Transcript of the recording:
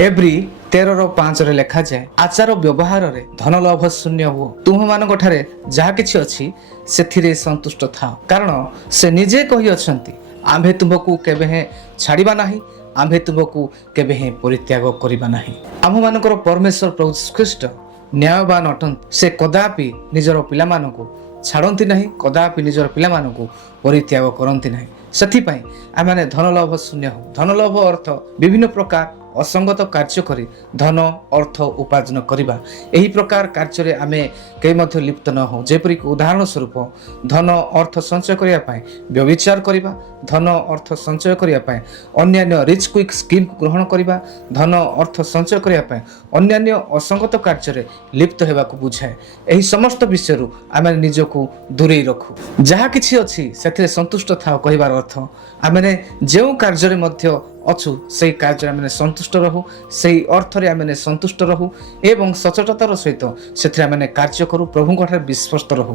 Every 13:5 ଲେଖା ଯାଏ ଆଚାର ବ୍ୟବହାରରେ ଧନ ଲୋଭ ଶୂନ୍ୟ ହୁଅ, ତୁମମାନଙ୍କ ଠାରେ ଯାହା କିଛି ଅଛି ସେଥିରେ ସନ୍ତୁଷ୍ଟ ଥାଅ, କାରଣ ସେ ନିଜେ କହିଅଛନ୍ତି ଆମ୍ଭେ ତୁମକୁ କେବେ ହେଁ ଛାଡ଼ିବା ନାହିଁ, ଆମ୍ଭେ ତୁମକୁ କେବେ ହେଁ ପରିତ୍ୟାଗ କରିବା ନାହିଁ। ଆମ୍ଭମାନଙ୍କର ପରମେଶ୍ୱର ପ୍ରଭୁ ଖ୍ରୀଷ୍ଟ ନ୍ୟାୟବାନ ଅଟନ୍ତି। ସେ କଦାପି ନିଜର ପିଲାମାନଙ୍କୁ ଛାଡ଼ନ୍ତି ନାହିଁ, କଦାପି ନିଜର ପିଲାମାନଙ୍କୁ ପରିତ୍ୟାଗ କରନ୍ତି ନାହିଁ। ସେଥିପାଇଁ ଆମେମାନେ ଧନଲୋଭ ଶୂନ୍ୟ ହଉ। ଧନଲୋଭ ଅର୍ଥ ବିଭିନ୍ନ ପ୍ରକାର ଅସଙ୍ଗତ କାର୍ଯ୍ୟ କରି ଧନ ଅର୍ଥ ଉପାର୍ଜନ କରିବା। ଏହି ପ୍ରକାର କାର୍ଯ୍ୟରେ ଆମେ କେହି ମଧ୍ୟ ଲିପ୍ତ ନ ହଉ। ଯେପରିକି ଉଦାହରଣ ସ୍ୱରୂପ ଧନ ଅର୍ଥ ସଞ୍ଚୟ କରିବା ପାଇଁ ବ୍ୟଭିଚାର କରିବା, ଧନ ଅର୍ଥ ସଞ୍ଚୟ କରିବା ପାଇଁ ଅନ୍ୟାନ୍ୟ ରିଚ୍ କ୍ୱିକ୍ ସ୍କିମ୍କୁ ଗ୍ରହଣ କରିବା, ଧନ ଅର୍ଥ ସଞ୍ଚୟ କରିବା ପାଇଁ ଅନ୍ୟାନ୍ୟ ଅସଙ୍ଗତ କାର୍ଯ୍ୟରେ ଲିପ୍ତ ହେବାକୁ ବୁଝାଏ। ଏହି ସମସ୍ତ ବିଷୟରୁ ଆମେ ନିଜକୁ ଦୂରେଇ ରଖୁ। ଯାହା କିଛି ଅଛି ସେଥିରେ ସନ୍ତୁଷ୍ଟ ଥାଉ କହିବାର ଅର୍ଥ ଆମେ ଯେଉଁ କାର୍ଯ୍ୟରେ ମଧ୍ୟ ଅଛୁ ସେହି କାର୍ଯ୍ୟରେ ଆମେ ସନ୍ତୁଷ୍ଟ ରହୁ, ସେହି ଅର୍ଥରେ ଆମେ ସନ୍ତୁଷ୍ଟ ରହୁ ଏବଂ ସଚେତନତାର ସହିତ ସେଥିରେ ଆମେ କାର୍ଯ୍ୟ କରୁ, ପ୍ରଭୁଙ୍କ ଠାରେ ବିଶ୍ୱସ୍ତ ରହୁ।